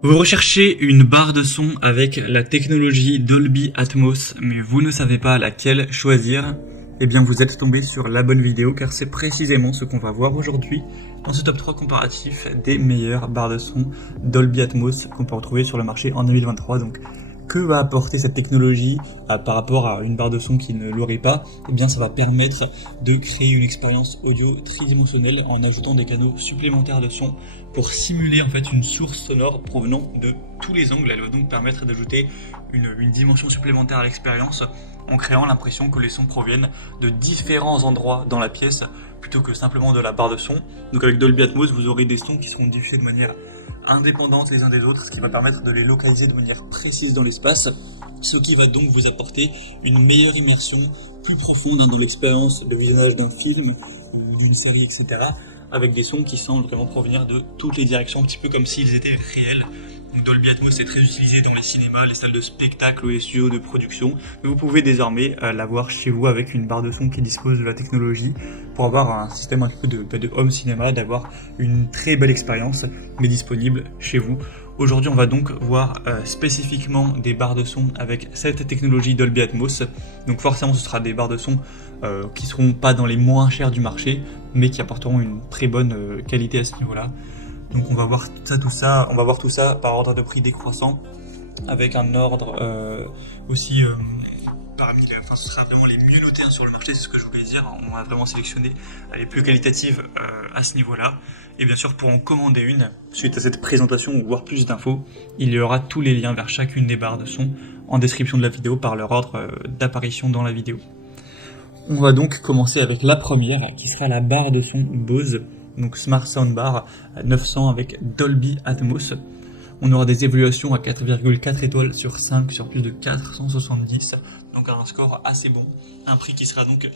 Vous recherchez une barre de son avec la technologie Dolby Atmos, mais vous ne savez pas laquelle choisir? Eh bien, vous êtes tombé sur la bonne vidéo, car c'est précisément ce qu'on va voir aujourd'hui dans ce top 3 comparatif des meilleures barres de son Dolby Atmos qu'on peut retrouver sur le marché en 2023. Donc, que va apporter cette technologie par rapport à une barre de son qui ne l'aurait pas? Eh bien, ça va permettre de créer une expérience audio tridimensionnelle en ajoutant des canaux supplémentaires de son pour simuler en fait une source sonore provenant de tous les angles. Elle va donc permettre d'ajouter une dimension supplémentaire à l'expérience en créant l'impression que les sons proviennent de différents endroits dans la pièce plutôt que simplement de la barre de son. Donc avec Dolby Atmos, vous aurez des sons qui seront diffusés de manière indépendante les uns des autres, ce qui va permettre de les localiser de manière précise dans l'espace, ce qui va donc vous apporter une meilleure immersion, plus profonde dans l'expérience de visionnage d'un film, d'une série, etc., avec des sons qui semblent vraiment provenir de toutes les directions, un petit peu comme s'ils étaient réels. Donc Dolby Atmos est très utilisé dans les cinémas, les salles de spectacle ou les studios de production, mais vous pouvez désormais l'avoir chez vous avec une barre de son qui dispose de la technologie pour avoir un système un peu de home cinéma, d'avoir une très belle expérience, mais disponible chez vous. Aujourd'hui, on va donc voir spécifiquement des barres de son avec cette technologie Dolby Atmos. Donc forcément, ce sera des barres de son qui seront pas dans les moins chères du marché, mais qui apporteront une très bonne qualité à ce niveau-là. Donc on va voir tout ça par ordre de prix décroissant, avec un ordre aussi ce sera vraiment les mieux notés sur le marché, c'est ce que je voulais dire. On a vraiment sélectionné les plus qualitatives à ce niveau-là. Et bien sûr, pour en commander une, suite à cette présentation ou voir plus d'infos, il y aura tous les liens vers chacune des barres de son en description de la vidéo par leur ordre d'apparition dans la vidéo. On va donc commencer avec la première, qui sera la barre de son Bose, donc Smart Soundbar 900 avec Dolby Atmos. On aura des évaluations à 4,4 étoiles sur 5 sur plus de 470, donc un score assez bon. Un prix qui sera donc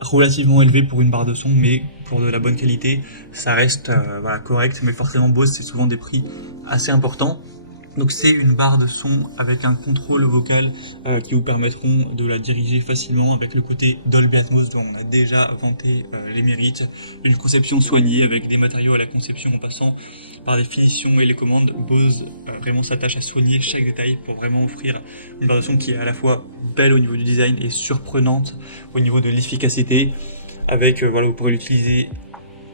relativement élevé pour une barre de son, mais pour de la bonne qualité, ça reste correct. Mais forcément, Bose, c'est souvent des prix assez importants. Donc c'est une barre de son avec un contrôle vocal qui vous permettront de la diriger facilement avec le côté Dolby Atmos dont on a déjà vanté les mérites. Une conception soignée avec des matériaux à la conception en passant par des finitions et les commandes. Bose vraiment s'attache à soigner chaque détail pour vraiment offrir une barre de son qui est à la fois belle au niveau du design et surprenante au niveau de l'efficacité. Avec vous pourrez l'utiliser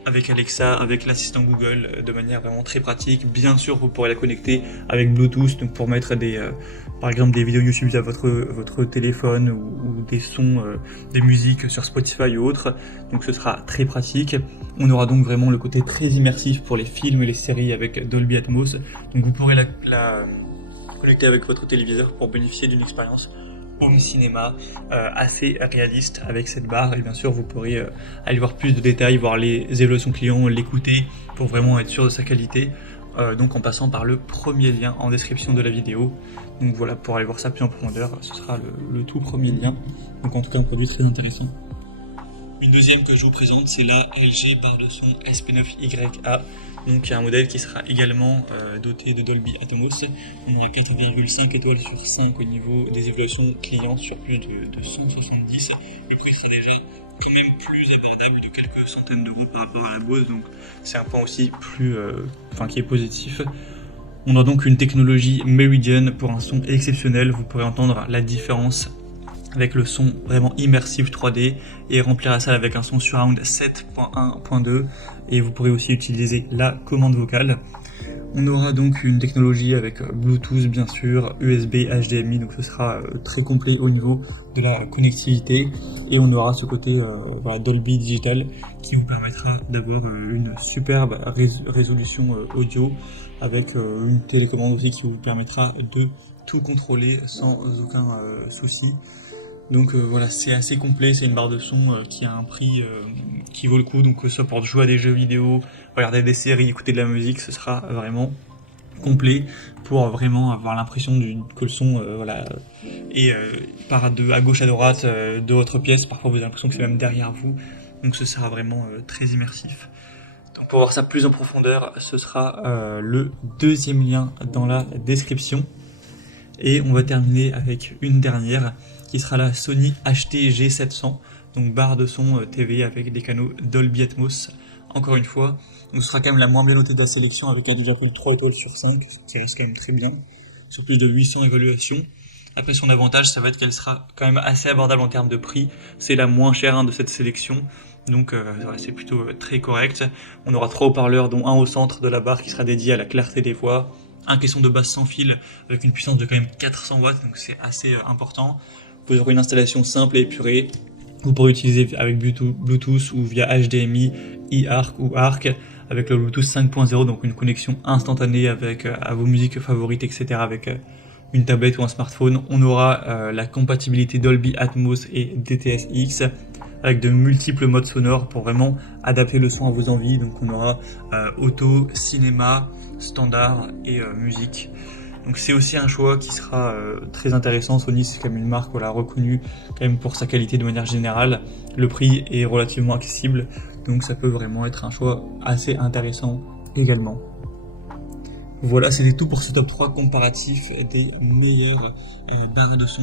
avec Alexa, avec l'assistant Google, de manière vraiment très pratique. Bien sûr, vous pourrez la connecter avec Bluetooth, donc pour mettre par exemple des vidéos YouTube à votre téléphone ou des sons, des musiques sur Spotify ou autre. Donc ce sera très pratique. On aura donc vraiment le côté très immersif pour les films et les séries avec Dolby Atmos. Donc vous pourrez la connecter avec votre téléviseur pour bénéficier d'une expérience au cinéma assez réaliste avec cette barre. Et bien sûr, vous pourrez aller voir plus de détails, voir les évaluations clients, l'écouter pour vraiment être sûr de sa qualité. Donc en passant par le premier lien en description de la vidéo. Donc voilà, pour aller voir ça plus en profondeur, ce sera le tout premier lien. Donc en tout cas, un produit très intéressant. Une deuxième que je vous présente, c'est la LG barre de son SP9YA, donc un modèle qui sera également doté de Dolby Atmos. On a 4,5 étoiles sur 5 au niveau des évaluations clients sur plus de 170. Le prix sera déjà quand même plus abordable de quelques centaines d'euros par rapport à la Bose, donc c'est un point aussi qui est positif. On a donc une technologie Meridian pour un son exceptionnel. Vous pourrez entendre la différence avec le son vraiment immersif 3D et remplir la salle avec un son surround 7.1.2, et vous pourrez aussi utiliser la commande vocale. On aura donc une technologie avec Bluetooth bien sûr, USB, HDMI, donc ce sera très complet au niveau de la connectivité, et on aura ce côté Dolby Digital qui vous permettra d'avoir une superbe résolution audio avec une télécommande aussi qui vous permettra de tout contrôler sans aucun souci. Donc c'est assez complet, c'est une barre de son qui a un prix qui vaut le coup, donc que ce soit pour jouer à des jeux vidéo, regarder des séries, écouter de la musique, ce sera vraiment complet pour vraiment avoir l'impression que le son part à gauche à droite de votre pièce. Parfois vous avez l'impression que c'est même derrière vous, donc ce sera vraiment très immersif. Donc pour voir ça plus en profondeur, ce sera le deuxième lien dans la description. Et on va terminer avec une dernière qui sera la Sony HT-G700, donc barre de son TV avec des canaux Dolby Atmos encore une fois. Donc ce sera quand même la moins bien notée de la sélection avec un 2,3 étoiles sur 5, qui reste quand même très bien, sur plus de 800 évaluations. Après, son avantage, ça va être qu'elle sera quand même assez abordable en termes de prix. C'est la moins chère de cette sélection, donc voilà, c'est plutôt très correct. On aura 3 haut-parleurs, dont un au centre de la barre qui sera dédié à la clarté des voix, un caisson de basse sans fil avec une puissance de quand même 400 watts, donc c'est assez important. Vous aurez une installation simple et épurée. Vous pourrez utiliser avec Bluetooth ou via HDMI, eARC ou ARC, avec le Bluetooth 5.0, donc une connexion instantanée avec à vos musiques favorites, etc. avec une tablette ou un smartphone. On aura la compatibilité Dolby Atmos et DTS-X avec de multiples modes sonores pour vraiment adapter le son à vos envies. Donc on aura auto, cinéma, standard et musique. Donc c'est aussi un choix qui sera très intéressant. Sony, c'est quand même une marque reconnue quand même pour sa qualité de manière générale. Le prix est relativement accessible, donc ça peut vraiment être un choix assez intéressant également. Voilà, c'était tout pour ce top 3 comparatif des meilleures barres de son